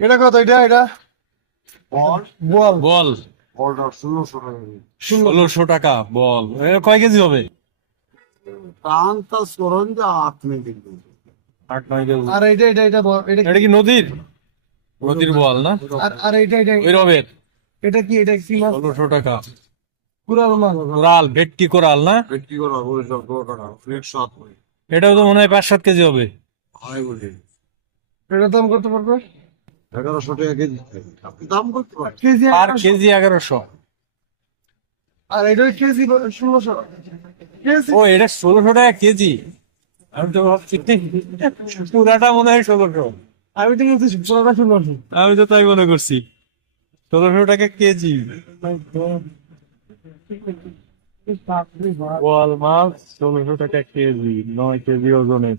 এটা কত এটা এটা? বল। বল। বল। ষোলোশো টাকা বল। কয় কেজি হবে? আর এটা এটা এটা এটা এটা কি নদীর? নদীর বল না? আর আর এটা এটা ওই রবের। এটা কি এটা কি মাছ? ষোলোশো টাকা। কুড়াল মাছ। কোরাল ভেটকি কোরাল না? টাকা এটাও তো মনে হয় পাঁচ সাত কেজি হবে। হাই বলে। এটা দাম কত পড়বে? এগারোশো টাকা কেজি। আপনি দাম করতে কেজি পার কেজি এগারোশো। আর এটা কেজি ষোলোশো। ও এটা ষোলোশো টাকা কেজি। আমি তো ভাবছি পুরাটা মনে হয় ষোলোশো। আমি তো বলছি ষোলোটা ষোলোশো। আমি তো তাই মনে করছি। ষোলোশো টাকা কেজি। বল মাছ ষোলোশো টাকা কেজি নয় কেজি ওজনের।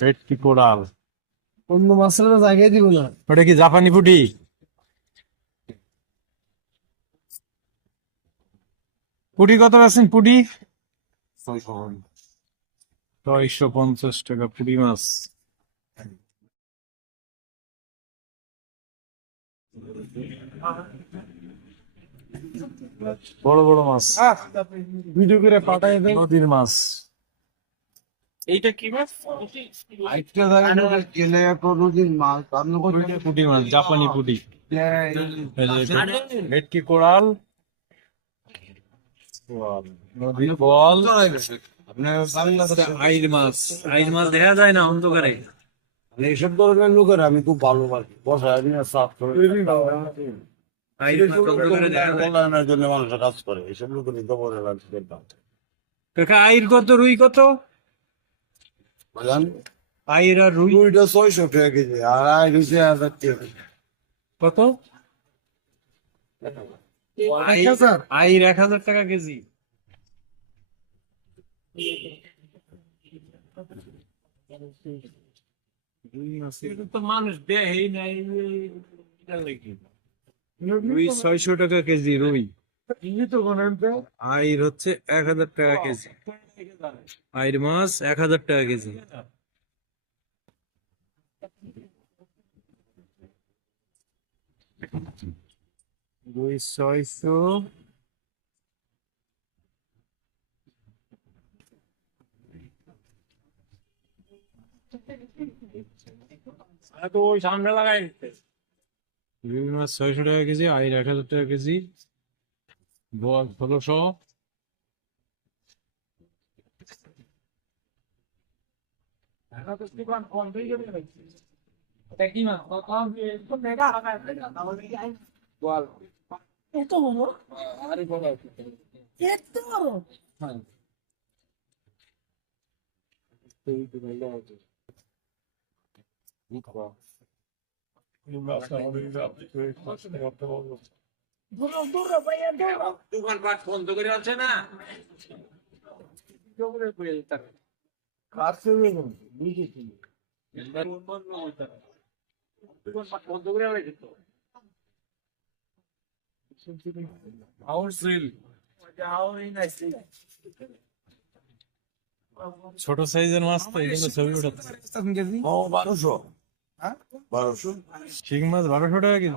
ভেটকি কোরাল। অন্য মাছের জায়গায় দিব না। ওটা কি জাপানি পুটি? পুটি কত আছেন পুটি? ছয়শো পঞ্চাশ টাকা পুটি মাছ। বড় বড় মাছ। ভিডিও করে পাঠাই দেয় নদীর মাছ। এইটা কি মাছ? আরেকটা জায়গায় গেলে কোনোদিন মাছ আপনি কোথায় পুটি মাছ জাপানি পুটি। ভেটকি কোরাল। বল আপনার আইর মাছ আইর মাছ দেখা যায় না অন্ধকারে। এইসব ধরনের লোকের আমি খুব ভালোবাসি বসে আমি সাফ করে কল্যাণের জন্য মানুষের কাজ করে। এইসব লোকের আইর কত রুই কত? বুঝলেন আইর আর রুই ছয়শো টাকা কেজি আর আই হাজার টাকা কত আইর এক হাজার টাকা কেজি মানুষ দেয় নাই রুই ছয়শো টাকা কেজি রুই তো আইর হচ্ছে এক হাজার টাকা কেজি। আইর মাছ এক হাজার টাকা কেজি। দুই ছয়শো। তো ওই সামনে লাগাই রুই মাছ ছয়শো টাকা কেজি আইর এক হাজার টাকা কেজি। বল ষোলোশো এত বড় এত বড় দূর ভাইয়া দূর দোকানপাট বন্ধ করে আছে না? কার সঙ্গে বুঝেছি দোকানপাট বন্ধ করে আছে তো? ছোট সাইজের মাছ তো এই জন্য ছবি উঠাচ্ছে। বারোশো বারোশো। শিং মাছ বারোশো টাকা কেজি।